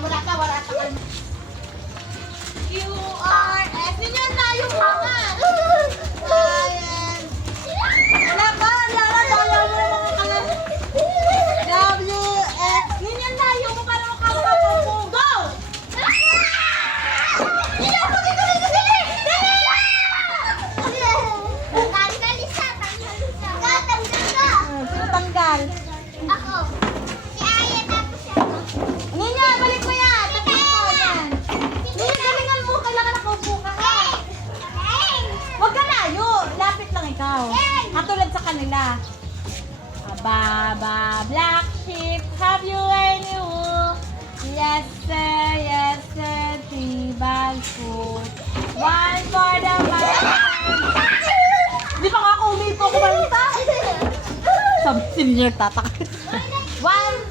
wala ka. QRS. Yun yan na yung mga. Ayan. Wala ka, Lara. Dalaw mo yung mga kalan. WX. Yun yan na yung mga nakakapag mo. Go! Tanggal. Ako. Si Aya tapos ako. Ninya, balik mo yan. Tapos mo yan. Ninya, galingan mo. Kailangan nakaupo ka. Huwag ka layo. Lapit lang ikaw. Katulad sa kanila. Baba, black sheep, have you any wool? Yes sir, 3 bags full. 1 for the man. Di ba nga ako umipo kumanta? Sabi, senior tatak. 1